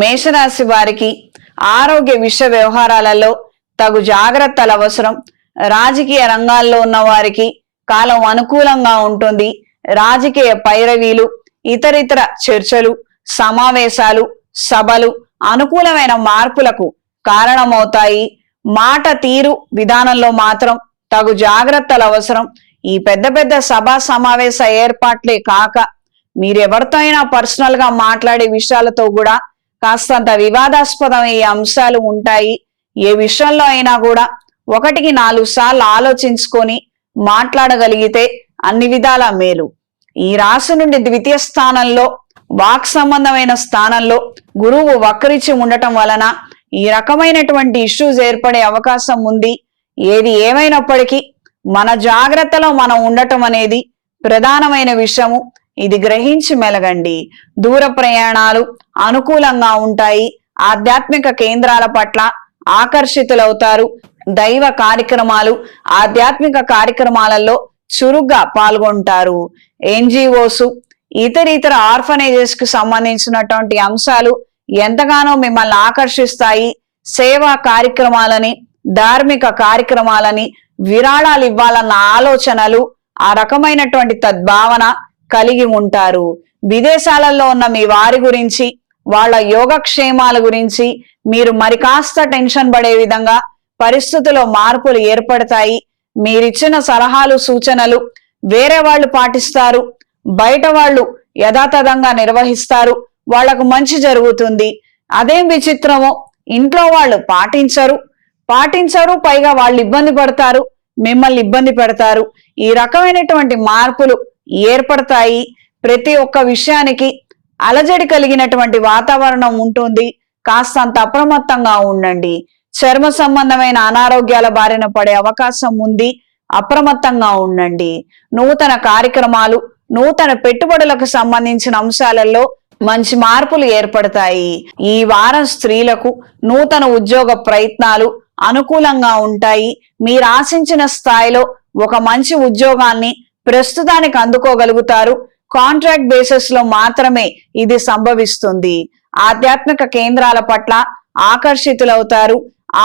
మేషరాశి వారికి ఆరోగ్య విషయ వ్యవహారాలలో తగు జాగ్రత్తలు అవసరం. రాజకీయ రంగాల్లో ఉన్న వారికి కాలం అనుకూలంగా ఉంటుంది. రాజకీయ పైరవీలు, ఇతరితర చర్చలు, సమావేశాలు, సభలు అనుకూలమైన మార్పులకు కారణమవుతాయి. మాట తీరు విధానంలో మాత్రం తగు జాగ్రత్తలు అవసరం. ఈ పెద్ద పెద్ద సభా సమావేశ ఏర్పాట్లే కాక మీరెవరితో అయినా పర్సనల్ గా మాట్లాడే విషయాలతో కూడా కాస్తంత వివాదాస్పదమయ్యే అంశాలు ఉంటాయి. ఏ విషయంలో అయినా కూడా 1-4 సార్లు ఆలోచించుకొని మాట్లాడగలిగితే అన్ని విధాల మేలు. ఈ రాశి నుండి ద్వితీయ స్థానంలో వాక్ సంబంధమైన స్థానంలో గురువు వక్రించి ఉండటం వలన ఈ రకమైనటువంటి ఇష్యూస్ ఏర్పడే అవకాశం ఉంది. ఏది ఏమైనప్పటికీ మన జాగ్రత్తలో మనం ఉండటం అనేది ప్రధానమైన విషయము. ఇది గ్రహించి మెలగండి. దూర ప్రయాణాలు అనుకూలంగా ఉంటాయి. ఆధ్యాత్మిక కేంద్రాల పట్ల ఆకర్షితులవుతారు. దైవ కార్యక్రమాలు, ఆధ్యాత్మిక కార్యక్రమాలలో చురుగ్గా పాల్గొంటారు. ఎన్జిఓస్, ఇతర ఆర్ఫనేజెస్ కు సంబంధించినటువంటి అంశాలు ఎంతగానో మిమ్మల్ని ఆకర్షిస్తాయి. సేవా కార్యక్రమాలని, ధార్మిక కార్యక్రమాలని, విరాళాలు ఇవ్వాలన్న ఆలోచనలు, ఆ రకమైనటువంటి తద్భావన కలిగి ఉంటారు. విదేశాలలో ఉన్న మీ వారి గురించి, వాళ్ళ యోగక్షేమాల గురించి మీరు మరి కాస్త టెన్షన్ పడే విధంగా పరిస్థితుల్లో మార్పులు ఏర్పడతాయి. మీరిచ్చిన సలహాలు, సూచనలు వేరే వాళ్ళు పాటిస్తారు. బయట వాళ్ళు యథాతథంగా నిర్వహిస్తారు. వాళ్లకు మంచి జరుగుతుంది. అదేం విచిత్రమో, ఇంట్లో వాళ్ళు పాటించరు, పైగా వాళ్ళు ఇబ్బంది పడతారు, మిమ్మల్ని ఇబ్బంది పెడతారు. ఈ రకమైనటువంటి మార్పులు ఏర్పడతాయి. ప్రతి ఒక్క విషయానికి అలజడి కలిగినటువంటి వాతావరణం ఉంటుంది. కాస్తంత అప్రమత్తంగా ఉండండి. చర్మ సంబంధమైన అనారోగ్యాల బారిన పడే అవకాశం ఉంది. అప్రమత్తంగా ఉండండి. నూతన కార్యక్రమాలు, నూతన పెట్టుబడులకు సంబంధించిన అంశాలలో మంచి మార్పులు ఏర్పడతాయి. ఈ వారం స్త్రీలకు నూతన ఉద్యోగ ప్రయత్నాలు అనుకూలంగా ఉంటాయి. మీరు ఆశించిన స్థాయిలో ఒక మంచి ఉద్యోగాన్ని ప్రస్తుతానికి అందుకోగలుగుతారు. కాంట్రాక్ట్ బేసిస్ లో మాత్రమే ఇది సంభవిస్తుంది. ఆధ్యాత్మిక కేంద్రాల పట్ల ఆకర్షితులవుతారు.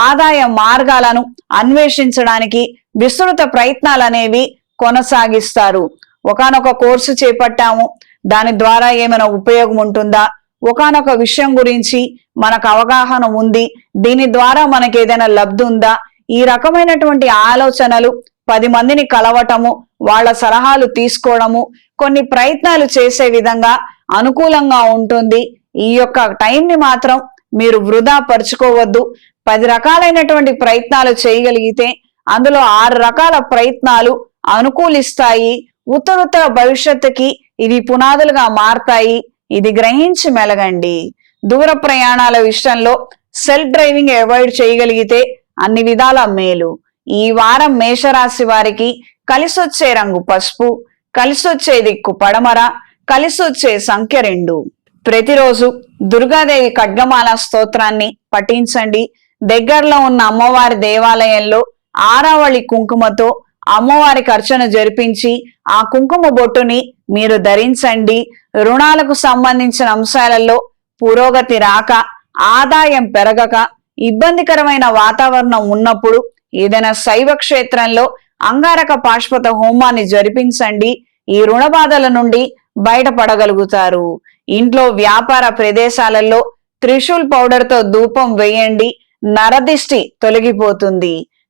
ఆదాయ మార్గాలను అన్వేషించడానికి విస్తృత ప్రయత్నాలు అనేవి కొనసాగిస్తారు. ఒకానొక కోర్సు చేపట్టాము, దాని ద్వారా ఏమైనా ఉపయోగం ఉంటుందా, ఒకానొక విషయం గురించి మనకు అవగాహన ఉంది, దీని ద్వారా మనకి ఏదైనా లబ్ధి ఉందా, ఈ రకమైనటువంటి ఆలోచనలు, 10 మందిని కలవటము, వాళ్ళ సలహాలు తీసుకోవడము, కొన్ని ప్రయత్నాలు చేసే విధంగా అనుకూలంగా ఉంటుంది. ఈ యొక్క టైంని మాత్రం మీరు వృధా పరుచుకోవద్దు. 10 రకాలైనటువంటి ప్రయత్నాలు చేయగలిగితే అందులో 6 రకాల ప్రయత్నాలు అనుకూలిస్తాయి. ఉత్తరోత్తర భవిష్యత్తుకి ఇది పునాదులుగా మారతాయి. ఇది గ్రహించి మెలగండి. దూర ప్రయాణాల విషయంలో సెల్ఫ్ డ్రైవింగ్ అవాయిడ్ చేయగలిగితే అన్ని విధాల మేలు. ఈ వారం మేషరాశి వారికి కలిసొచ్చే రంగు పసుపు, కలిసొచ్చే దిక్కు పడమర, కలిసొచ్చే సంఖ్య 2. ప్రతిరోజు దుర్గాదేవి ఖడ్గమాల స్తోత్రాన్ని పఠించండి. దగ్గరలో ఉన్న అమ్మవారి దేవాలయంలో ఆరావళి కుంకుమతో అమ్మవారికి అర్చన జరిపించి ఆ కుంకుమ బొట్టుని మీరు ధరించండి. రుణాలకు సంబంధించిన అంశాలలో పురోగతి రాక, ఆదాయం పెరగక, ఇబ్బందికరమైన వాతావరణం ఉన్నప్పుడు ఏదైనా శైవ క్షేత్రంలో అంగారక పాశుపత హోమాన్ని జరిపించండి. ఈ రుణ బాధల నుండి బయటపడగలుగుతారు. ఇంట్లో వ్యాపార ప్రదేశాలలో త్రిశూల్ పౌడర్ తో ధూపం వేయండి. నరదిష్టి తొలగిపోతుంది.